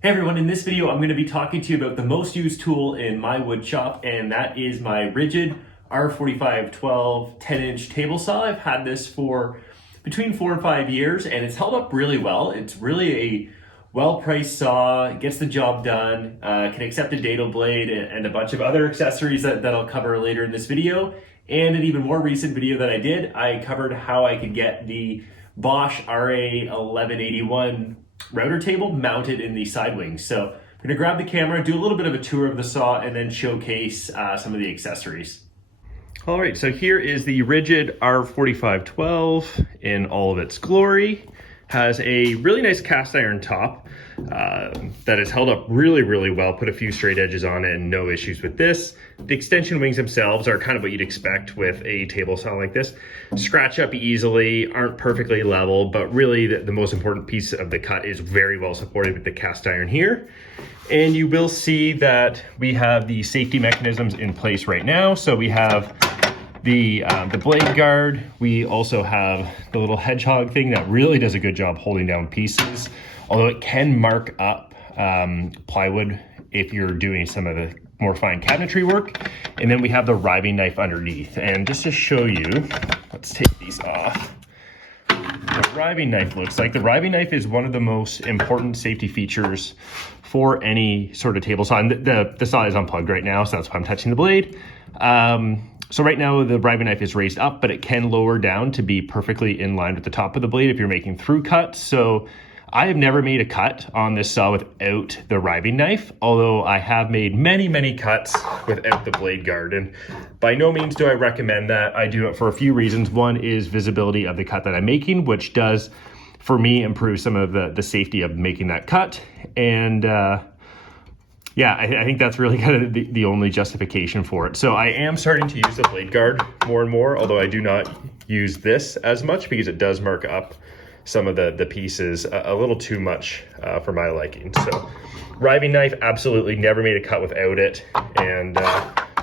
Hey everyone, in this video I'm going to be talking to you about the most used tool in my wood shop, and that is my Ridgid R4512 10-inch table saw. I've had this for between 4 and 5 years and it's held up really well. It's really a well-priced saw, it gets the job done, can accept a dado blade and a bunch of other accessories that I'll cover later in this video. And an even more recent video that I did, I covered how I could get the Bosch RA1181 router table mounted in the side wings. So I'm gonna grab the camera, do a little bit of a tour of the saw, and then showcase some of the accessories. All right, so here is the Ridgid R4512 in all of its glory. Has a really nice cast iron top that is held up really well. Put a few straight edges on it and no issues with this. The extension wings themselves are kind of what you'd expect with a table saw like this. Scratch up easily, aren't perfectly level, but really the most important piece of the cut is very well supported with the cast iron here. And you will see that we have the safety mechanisms in place right now. So we have the blade guard. We also have the little hedgehog thing that really does a good job holding down pieces, although it can mark up plywood if you're doing some of the more fine cabinetry work. And then we have the riving knife underneath. And just to show you, let's take these off. The riving knife looks like. The riving knife is one of the most important safety features for any sort of table saw. And the saw is unplugged right now, so that's why I'm touching the blade. So right now the riving knife is raised up, but it can lower down to be perfectly in line with the top of the blade if you're making through cuts. So I have never made a cut on this saw without the riving knife, although I have made many cuts without the blade guard. And by no means do I recommend that. I do it for a few reasons. One is visibility of the cut that I'm making, which does, for me, improve some of the safety of making that cut. And yeah, I think that's really kind of the only justification for it. So I am starting to use the blade guard more and more, although I do not use this as much because it does mark up some of the pieces a little too much for my liking. So riving knife, absolutely never made a cut without it, and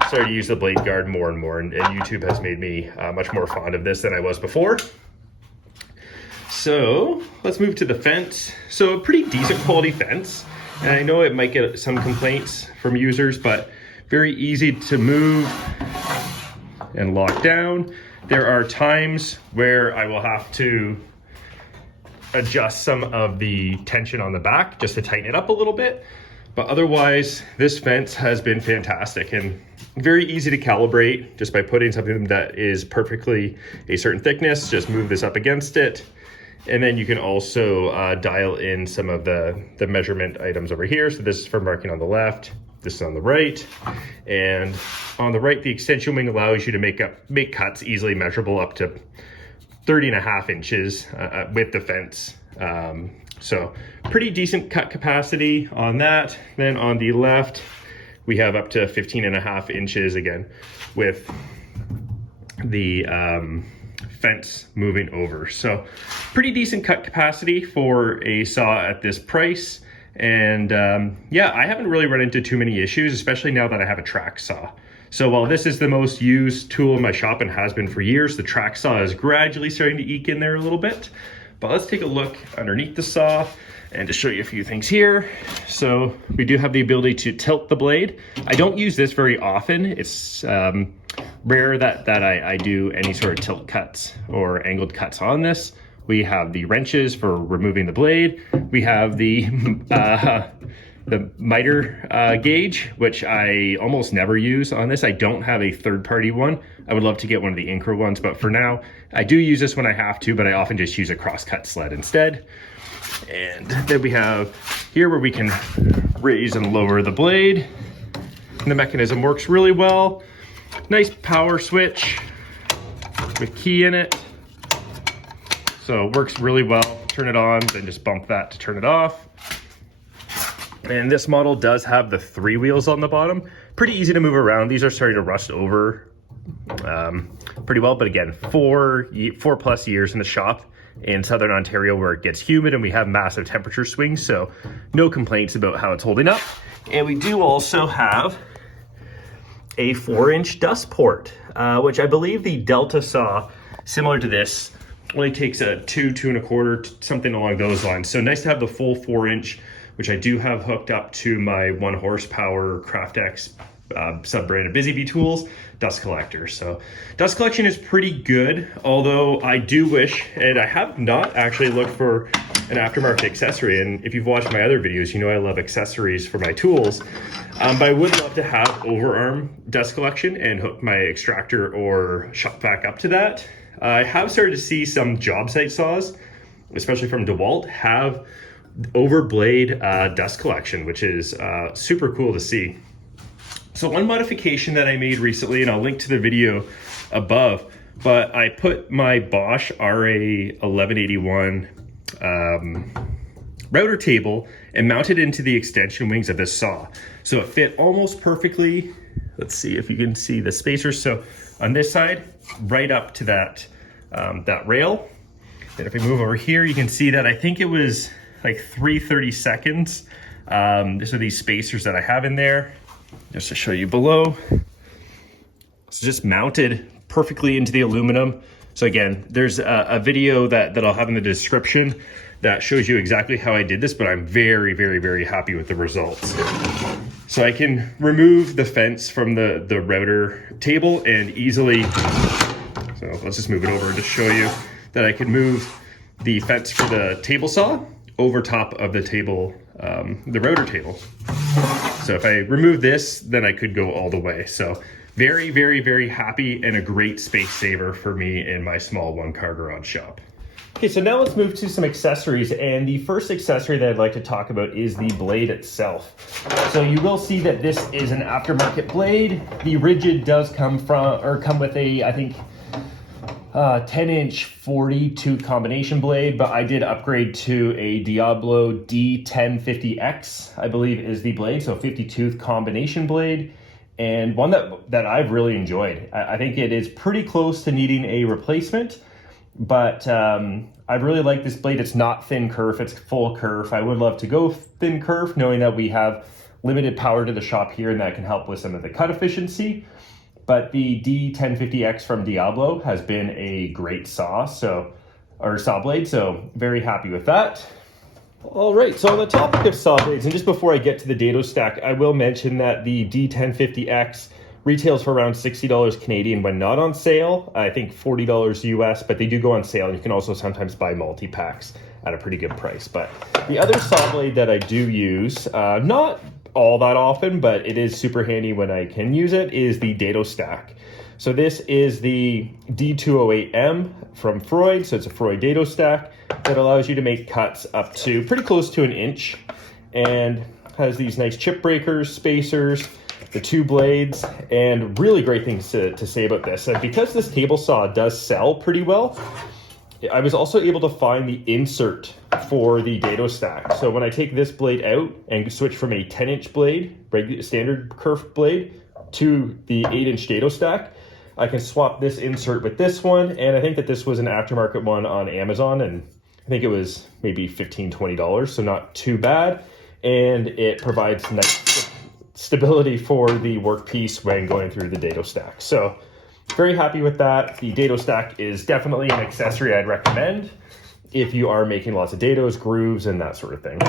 started to use the blade guard more and more, and YouTube has made me much more fond of this than I was before. So let's move to the fence. So a pretty decent quality fence. And I know it might get some complaints from users, but very easy to move and lock down. There are times where I will have to adjust some of the tension on the back just to tighten it up a little bit. But otherwise, this fence has been fantastic and very easy to calibrate just by putting something that is perfectly a certain thickness. Just move this up against it. And then you can also dial in some of the measurement items over here. So this is for marking on the left, this is on the right. And on the right, the extension wing allows you to make cuts easily measurable up to 30.5 inches with the fence. So pretty decent cut capacity on that. Then on the left, we have up to 15.5 inches again with the fence moving over. So pretty decent cut capacity for a saw at this price. And yeah, I haven't really run into too many issues, especially now that I have a track saw. So while this is the most used tool in my shop and has been for years, the track saw is gradually starting to eke in there a little bit. But let's take a look underneath the saw and to show you a few things here. So we do have the ability to tilt the blade. I don't use this very often. It's rare that I do any sort of tilt cuts or angled cuts on this. We have the wrenches for removing the blade. We have the miter gauge, which I almost never use on this. I don't have a third-party one. I would love to get one of the Incra ones, but for now, I do use this when I have to, but I often just use a cross-cut sled instead. And then we have here where we can raise and lower the blade. And the mechanism works really well. Nice power switch with key in it. So it works really well. Turn it on, then just bump that to turn it off. And this model does have the 3 wheels on the bottom. Pretty easy to move around. These are starting to rust over pretty well, but again, 4+ years in the shop in Southern Ontario where it gets humid and we have massive temperature swings, so no complaints about how it's holding up. And we do also have a 4-inch dust port, which I believe the Delta saw, similar to this, only takes a 2.25, something along those lines. So nice to have the full 4-inch which I do have hooked up to my 1 horsepower CraftX sub-brand of Busy Bee tools dust collector. So dust collection is pretty good, although I do wish, and I have not actually looked for an aftermarket accessory, and if you've watched my other videos, you know I love accessories for my tools, but I would love to have overarm dust collection and hook my extractor or shop vac up to that. I have started to see some job site saws, especially from DeWalt, have over blade dust collection, which is super cool to see. So one modification that I made recently, and I'll link to the video above, but I put my Bosch RA1181 router table and mounted into the extension wings of this saw. So it fit almost perfectly. Let's see if you can see the spacers. So on this side, right up to that, that rail. And if we move over here, you can see that I think it was like 3/32. These are these spacers that I have in there. Just to show you below. It's just mounted perfectly into the aluminum. So again, there's a video that I'll have in the description that shows you exactly how I did this, but I'm very, very, very happy with the results. So I can remove the fence from the router table and easily, so let's just move it over to show you that I can move the fence for the table saw over top of the table, the router table. So if I remove this, then I could go all the way. So very, very, very happy and a great space saver for me in my small 1-car garage shop. Okay, so now let's move to some accessories. And the first accessory that I'd like to talk about is the blade itself. So you will see that this is an aftermarket blade. The Ridgid does come with a, I think, 10-inch 40 tooth combination blade, but I did upgrade to a Diablo D1050X, I believe is the blade, so 50 tooth combination blade, and one that I've really enjoyed. I think it is pretty close to needing a replacement, but I really like this blade. It's not thin kerf, it's full kerf. I would love to go thin kerf, knowing that we have limited power to the shop here and that can help with some of the cut efficiency. But the D1050X from Diablo has been a great saw blade, so very happy with that. All right, so on the topic of saw blades, and just before I get to the dado stack, I will mention that the D1050X retails for around $60 Canadian when not on sale. I think $40 US, but they do go on sale. You can also sometimes buy multi-packs at a pretty good price. But the other saw blade that I do use, not all that often, but it is super handy when I can use it, is the dado stack. So this is the D208M from Freud. So it's a Freud dado stack that allows you to make cuts up to pretty close to 1 inch, and has these nice chip breakers, spacers, the 2 blades, and really great things to say about this. And because this table saw does sell pretty well, I was also able to find the insert for the dado stack. So when I take this blade out and switch from a 10-inch blade, standard kerf blade, to the 8-inch dado stack, I can swap this insert with this one. And I think that this was an aftermarket one on Amazon, and I think it was maybe $15, $20, so not too bad. And it provides nice stability for the workpiece when going through the dado stack. So very happy with that. The dado stack is definitely an accessory I'd recommend if you are making lots of dados, grooves, and that sort of thing.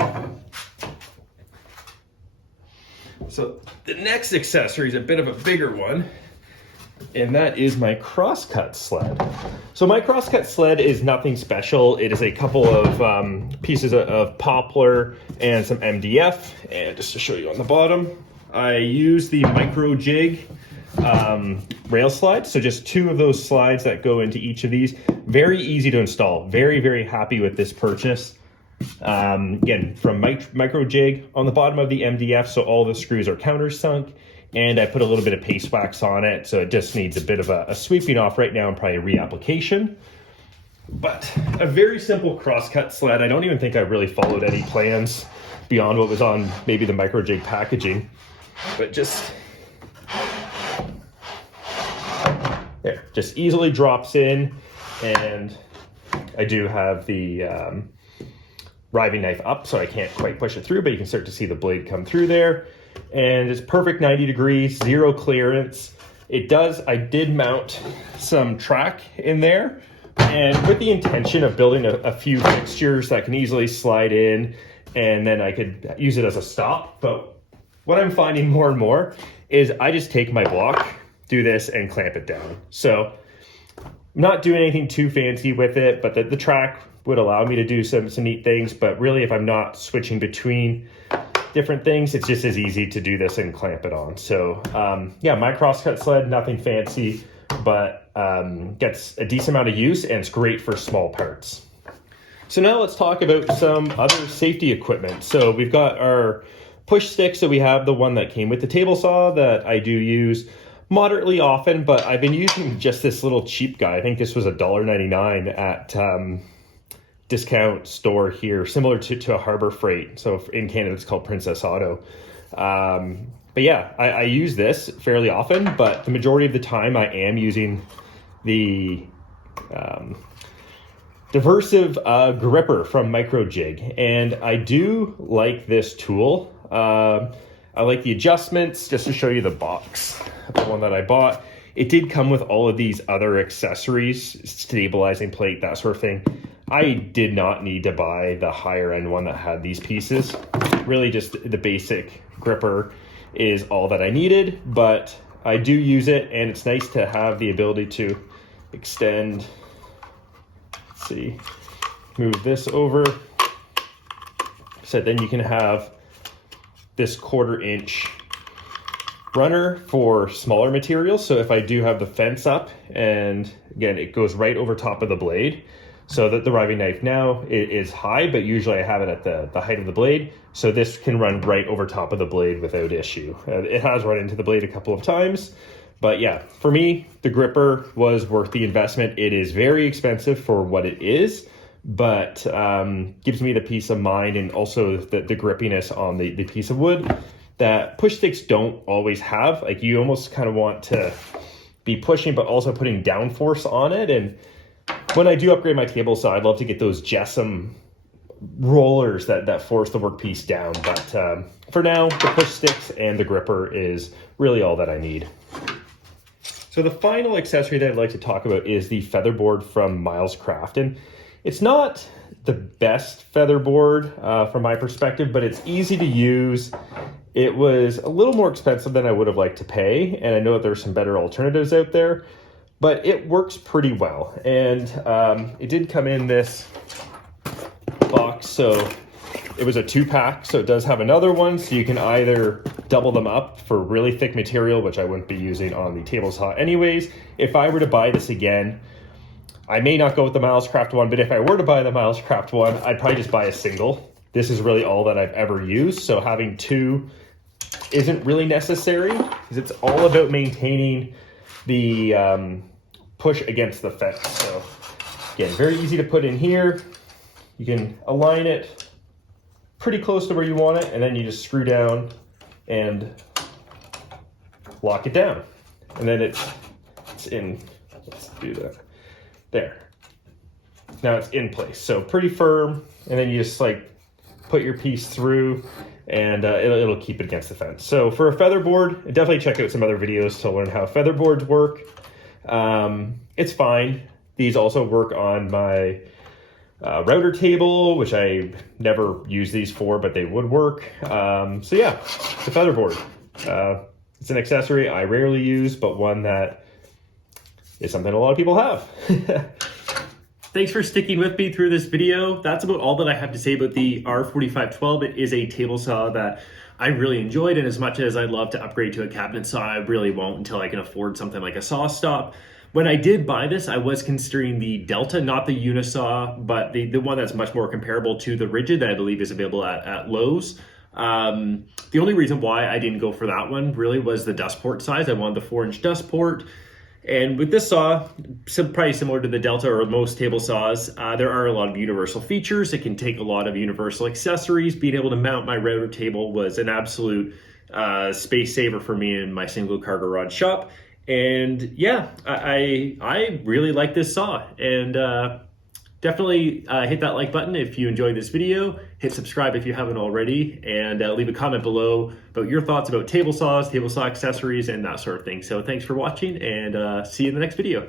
So the next accessory is a bit of a bigger one, and that is my crosscut sled. So my crosscut sled is nothing special. It is a couple of pieces of poplar and some MDF. And just to show you on the bottom, I use the micro jig rail slides. So just 2 of those slides that go into each of these. Very easy to install. Very, very happy with this purchase. Again, from micro jig on the bottom of the MDF, so all the screws are countersunk. And I put a little bit of paste wax on it, so it just needs a bit of a sweeping off right now and probably a reapplication. But a very simple crosscut sled. I don't even think I really followed any plans beyond what was on maybe the micro jig packaging. But just there, just easily drops in. And I do have the riving knife up, so I can't quite push it through, but you can start to see the blade come through there. And it's perfect 90 degrees, 0 clearance. I did mount some track in there, and with the intention of building a few fixtures that can easily slide in and then I could use it as a stop. But what I'm finding more and more is I just take my block, do this, and clamp it down. So I'm not doing anything too fancy with it, but the track would allow me to do some neat things. But really, if I'm not switching between different things, it's just as easy to do this and clamp it on. So yeah, my crosscut sled, nothing fancy, but gets a decent amount of use, and it's great for small parts. So now let's talk about some other safety equipment. So we've got our push sticks. So we have the one that came with the table saw that I do use moderately often, but I've been using just this little cheap guy. I think this was $1.99 at discount store here, similar to a Harbor Freight. So in Canada, it's called Princess Auto. But yeah, I use this fairly often, but the majority of the time I am using the Diversive gripper from Microjig, and I do like this tool. I like the adjustments. Just to show you the box, the one that I bought, it did come with all of these other accessories, stabilizing plate, that sort of thing. I did not need to buy the higher end one that had these pieces. Really just the basic gripper is all that I needed, but I do use it, and it's nice to have the ability to extend. Let's see, move this over. So then you can have this 1/4 inch runner for smaller materials. So if I do have the fence up, and again, it goes right over top of the blade, so that the riving knife now is high, but usually I have it at the height of the blade. So this can run right over top of the blade without issue. It has run into the blade a couple of times, but yeah, for me, the gripper was worth the investment. It is very expensive for what it is, but gives me the peace of mind, and also the grippiness on the piece of wood that push sticks don't always have. Like, you almost kind of want to be pushing, but also putting downforce on it. And when I do upgrade my table saw, I'd love to get those JESSM rollers that force the workpiece down. But for now, the push sticks and the gripper is really all that I need. So the final accessory that I'd like to talk about is the featherboard from Miles Craft. And it's not the best featherboard from my perspective, but it's easy to use. It was a little more expensive than I would have liked to pay, and I know that there's some better alternatives out there, but it works pretty well. And it did come in this box, so it was a 2-pack, so it does have another one, so you can either double them up for really thick material, which I wouldn't be using on the table saw anyways. If I were to buy this again, I may not go with the Miles Craft one, but if I were to buy the Miles Craft one, I'd probably just buy a single. This is really all that I've ever used, so having two isn't really necessary, because it's all about maintaining the push against the fence. So again, very easy to put in here. You can align it pretty close to where you want it, and then you just screw down and lock it down. And then it's in, let's do that. There. Now it's in place. So pretty firm, and then you just like put your piece through, and it'll keep it against the fence. So for a featherboard, definitely check out some other videos to learn how featherboards work. It's fine. These also work on my router table, which I never use these for, but they would work. So yeah, the featherboard. It's an accessory I rarely use, but one that is something a lot of people have. Thanks for sticking with me through this video. That's about all that I have to say about the R4512. It is a table saw that I really enjoyed, and as much as I'd love to upgrade to a cabinet saw, I really won't until I can afford something like a saw stop. When I did buy this, I was considering the Delta, not the Unisaw, but the one that's much more comparable to the Ridgid that I believe is available at Lowe's. The only reason why I didn't go for that one really was the dust port size. I wanted the 4-inch dust port. And with this saw, probably similar to the Delta or most table saws, there are a lot of universal features. It can take a lot of universal accessories. Being able to mount my router table was an absolute space saver for me in my single car garage shop. And yeah, I really like this saw. And definitely hit that like button if you enjoyed this video. Hit subscribe if you haven't already, and leave a comment below about your thoughts about table saws, table saw accessories, and that sort of thing. So thanks for watching, and see you in the next video.